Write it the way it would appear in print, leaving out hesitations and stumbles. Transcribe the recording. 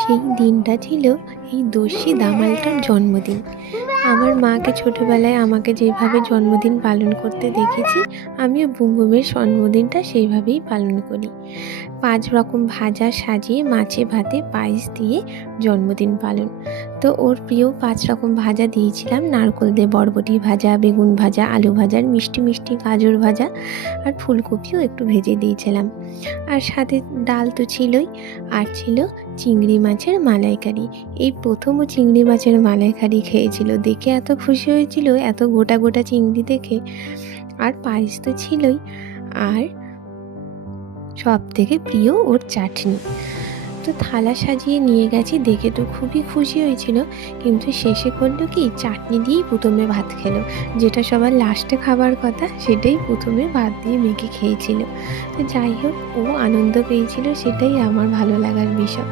সেই দিনটা ছিল এই দস্যি দামালটার জন্মদিন। আমার মাকে ছোটোবেলায় আমাকে যেভাবে জন্মদিন পালন করতে দেখেছি, আমিও বুমবুমের জন্মদিনটা সেইভাবেই পালন করি। 5 রকম ভাজা সাজিয়ে মাছে ভাতে পায়েস দিয়ে জন্মদিন পালন। তো ওর প্রিয় 5 রকম ভাজা দিয়েছিলাম, নারকেল দিয়ে বরবটি ভাজা, বেগুন ভাজা, আলু ভাজা, আর মিষ্টি মিষ্টি গাজর ভাজা, আর ফুলকপিও একটু ভেজে দিয়েছিলাম। আর সাথে ডাল তো ছিলই, আর ছিল চিংড়ি মাছের মালাইকারি। এই প্রথম ও চিংড়ি মাছের মালাইকারি খেয়েছিল, দেখে এত খুশি হয়েছিল, এত গোটা গোটা চিংড়ি দেখে। আর পায়েস তো ছিলই, আর সব থেকে প্রিয় ওর চাটনি। তো থালা সাজিয়ে নিয়ে গেছি, দেখে তো খুবই খুশি হয়েছিল, কিন্তু শেষে করলো কি, চাটনি দিয়েই প্রথমে ভাত খেলো। যেটা সবার লাস্টে খাবার কথা, সেটাই প্রথমে ভাত দিয়ে মেখে খেয়েছিল। তো যাই হোক, ও আনন্দ পেয়েছিল, সেটাই আমার ভালো লাগার বিষয়।